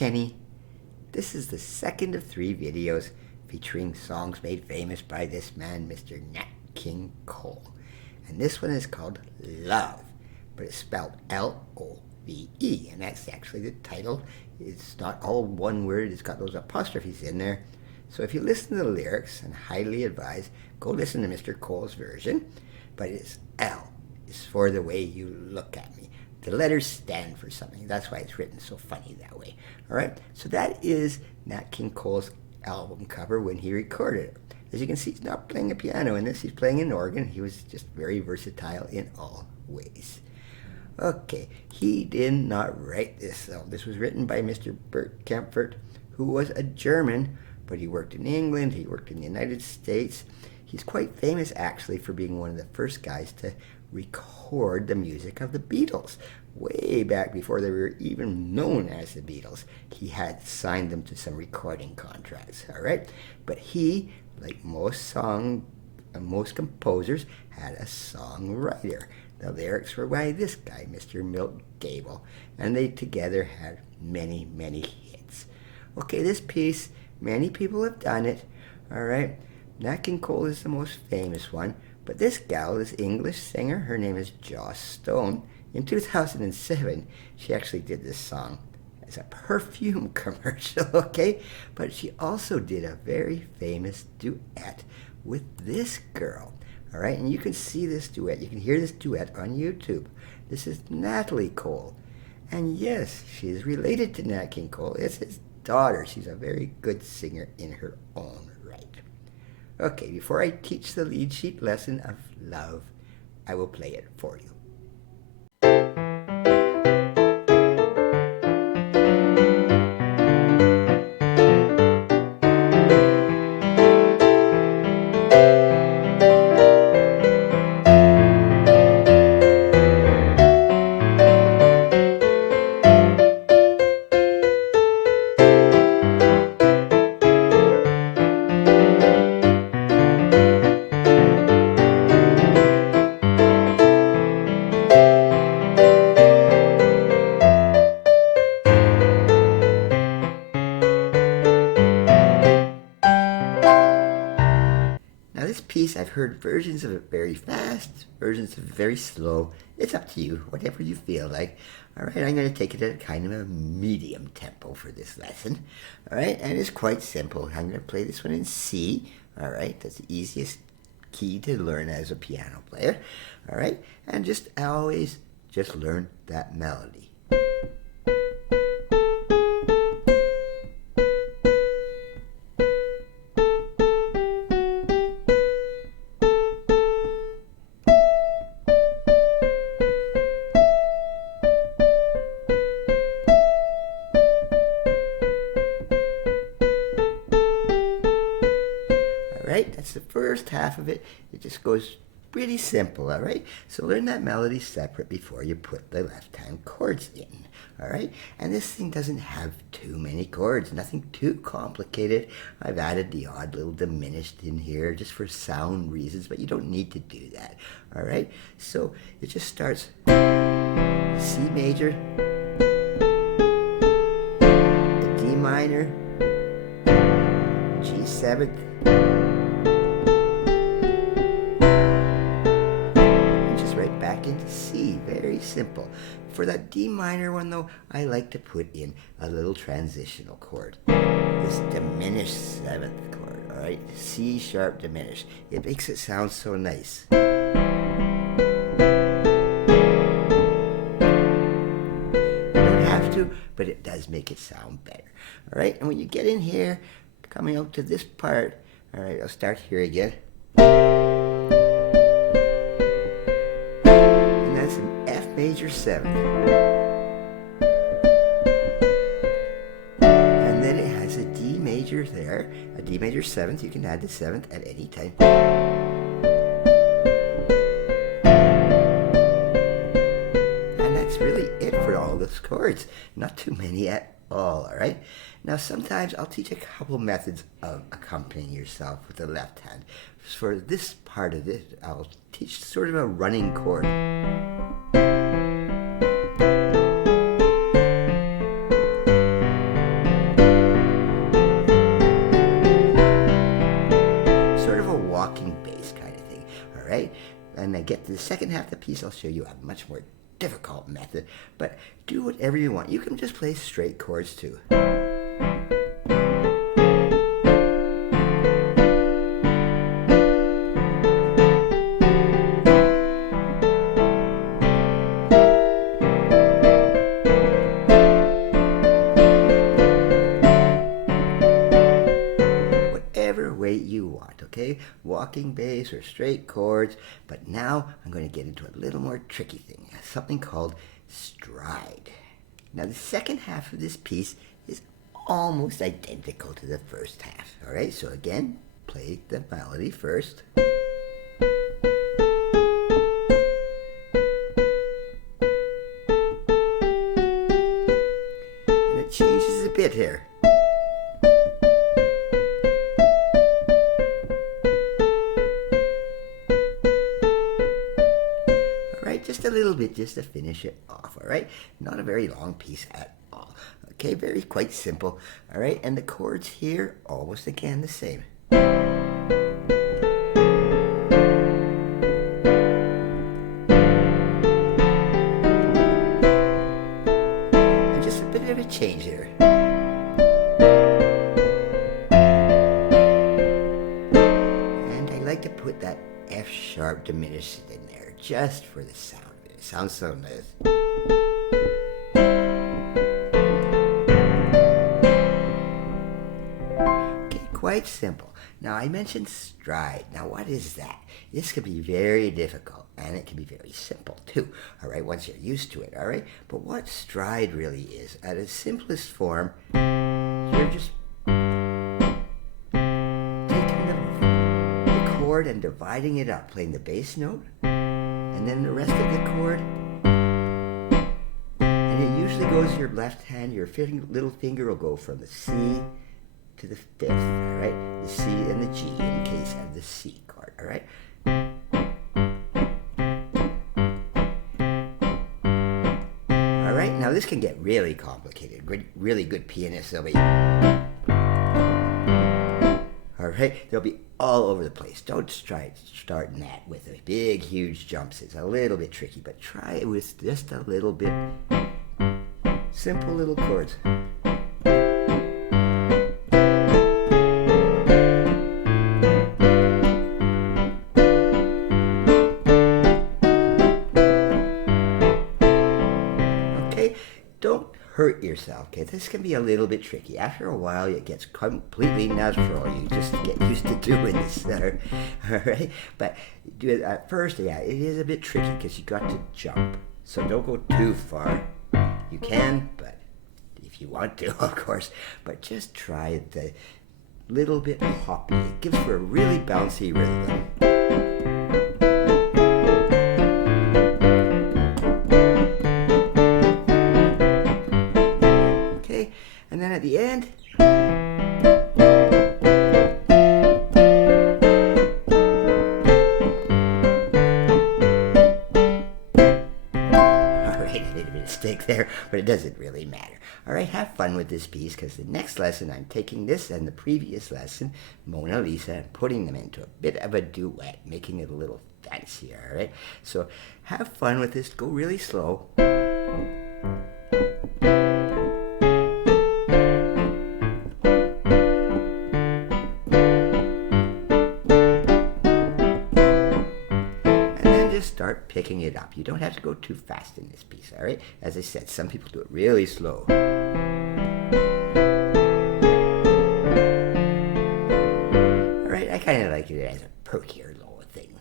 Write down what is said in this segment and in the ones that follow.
Kenny. This is the second of 3 videos featuring songs made famous by this man, Mr. Nat King Cole. And this one is called Love, but it's spelled L-O-V-E, and that's actually the title. It's not all one word, it's got those apostrophes in there. So if you listen to the lyrics, and highly advise, go listen to Mr. Cole's version, but it's L. It's for the way you look at me. The letters stand for something. That's why it's written so funny that way. All right? So that is Nat King Cole's album cover when he recorded it. As you can see, he's not playing a piano in this. He's playing an organ. He was just very versatile in all ways. Okay, he did not write this song. This was written by Mr. Bert Kaempfert, who was a German, but he worked in England. He worked in the United States. He's quite famous, actually, for being one of the first guys to record the music of the Beatles. Way back before they were even known as the Beatles, he had signed them to some recording contracts, all right? But he, like most composers, had a songwriter. The lyrics were by this guy, Mr. Milt Gabler, and they together had many, many hits. Okay, this piece, many people have done it, all right? Nat King Cole is the most famous one, but this gal, this English singer, her name is Joss Stone. In 2007, she actually did this song as a perfume commercial, okay? But she also did a very famous duet with this girl, all right? And you can see this duet. You can hear this duet on YouTube. This is Natalie Cole. And yes, she's related to Nat King Cole. It's his daughter. She's a very good singer in her own right. Okay, before I teach the lead sheet lesson of Love, I will play it for you. Now this piece, I've heard versions of it very fast, versions of it very slow. It's up to you, whatever you feel like. All right, I'm going to take it at kind of a medium tempo for this lesson. All right, and it's quite simple. I'm going to play this one in C. All right, that's the easiest key to learn as a piano player. All right, and just always just learn that melody. Right? That's the first half of it. It just goes pretty simple, all right? So learn that melody separate before you put the left-hand chords in, all right? And this thing doesn't have too many chords, nothing too complicated. I've added the odd little diminished in here just for sound reasons, but you don't need to do that, all right? So it just starts C major, the D minor, G7th, back into C. Very simple. For that D minor one, though, I like to put in a little transitional chord. This diminished 7th chord, all right? C sharp diminished. It makes it sound so nice. You don't have to, but it does make it sound better, all right? And when you get in here, coming out to this part, all right, I'll start here again. Major 7th, and then it has a D major there, a D major 7th. You can add the 7th at any time, and that's really it for all those chords. Not too many at all right? Now sometimes I'll teach a couple methods of accompanying yourself with the left hand. For this part of it, I'll teach sort of a running chord. right? And I get to the second half of the piece, I'll show you a much more difficult method, but do whatever you want. You can just play straight chords too. Whatever way you want, okay? Walking bass or straight chords, but now I'm going to get into a little more tricky thing, something called stride. Now the second half of this piece is almost identical to the first half, all right? So again, play the melody first. And it changes a bit here. Just a little bit, just to finish it off, all right? Not a very long piece at all, okay? Quite simple, all right? And the chords here, almost again the same. And just a bit of a change here. And I like to put that F sharp diminished in there, just for the sound. It sounds so nice. Okay, quite simple. Now I mentioned stride. Now what is that? This can be very difficult, and it can be very simple too, all right, once you're used to it, all right? But what stride really is, at its simplest form, you're just taking the chord and dividing it up, playing the bass note, and then the rest of the chord, and it usually goes your left hand, your little finger will go from the C to the fifth, all right? The C and the G in case of the C chord, all right? All right, now this can get really complicated. Really good pianists, they'll be, all right? They'll be all over the place. Don't start that with a big, huge jumps. It's a little bit tricky, but try it with just a little bit simple little chords. Okay, don't hurt yourself, okay? This can be a little bit tricky. After a while, it gets completely natural. You just get used to doing this, all right? But do it at first, yeah, it is a bit tricky because you got to jump. So don't go too far. You can, but if you want to, of course. But just try the little bit hoppy. It gives for a really bouncy rhythm. And then at the end, all right, I made a mistake there, but it doesn't really matter. All right, have fun with this piece, because the next lesson I'm taking this and the previous lesson, Mona Lisa, and putting them into a bit of a duet, making it a little fancier, all right? So have fun with this. Go really slow. Start picking it up. You don't have to go too fast in this piece, all right? As I said, some people do it really slow. All right, I kind of like it as a perkier little thing.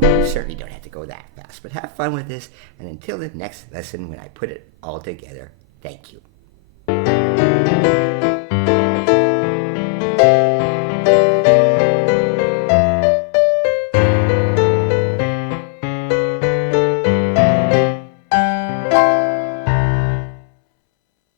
You certainly don't have to go that fast, but have fun with this, and until the next lesson when I put it all together, thank you.